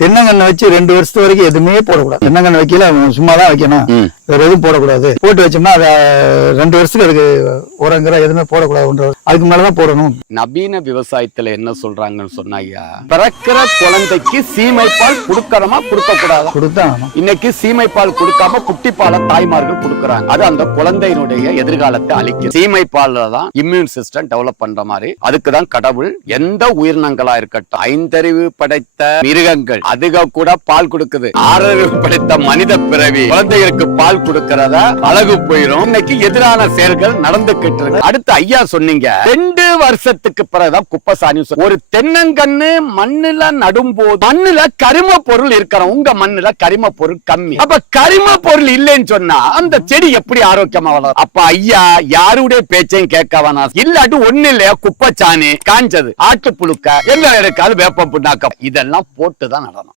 தென்னங்கண்ணை வச்சு 2 வருஷத்து வரைக்கும் எதுவுமே போடக்கூடாது. தென்னங்கண்ணை வைக்கல, சும்மா தான் வைக்கணும், வேற எதுவும் போடக்கூடாது. போட்டு வச்சோம்னா அதை 2 வருஷத்துக்கு அதுக்கு உரங்கிற எதுவுமே போடக்கூடாது, அதுக்கு மேலதான் போடணும். நவீன விவசாயத்துல என்ன சொல்றாங்கன்னு சொன்னாங்க, பிறக்கிற குழந்தைக்கு சீமைப்பால் கொடுக்கறமா கொடுக்க கூடாது. கொடுத்தான் இன்னைக்கு சீமைப்பால் கொடுக்காம குட்டிப்பாலை தாய்மார்கள் கொடுக்கறாங்க. அது அந்த குழந்தையினுடைய எதிர்காலத்தை அழிக்கும். சீமைப்பால்ல தான் இம்யூன் சிஸ்டம் டெவலப் பண்ற மாதிரி. அதுக்குதான் கடவுள் எந்த உயிரினங்களா இருக்கட்டும், 5 அறிவு படைத்த மிருகங்கள் அதுக கூட பால் கொடுக்குது. 6 அறிவு படைத்த மனித பிறவி குழந்தைகளுக்கு பால் கொடுக்கறத அழகு போயிரும். இன்னைக்கு எதிரான செயல்கள் நடந்துகிட்டு இருக்கு. அடுத்து ஐயா சொன்னீங்க 2 வருஷத்துக்கு பிறகுதான் குப்பசாணி. ஒரு தென்னங்கன்னு மண்ணுல நடும்போது மண்ணுல கரிம பொருள் இருக்கிறோம். உங்க மண்ணுல கரிம பொருள் கம்மி. அப்ப கரிம பொருள் இல்லைன்னு சொன்னா அந்த செடி எப்படி ஆரோக்கியமா வளரும்? அப்ப ஐயா யாருடைய பேச்சையும் கேட்க வேணாம். இல்லாட்டி ஒண்ணு இல்லையா, குப்பைச்சாணி, காஞ்சது, ஆட்டு புழுக்க எல்லாம் இருக்காது, வேப்பம் புண்ணாக்கம், இதெல்லாம் போட்டுதான் நடணும்.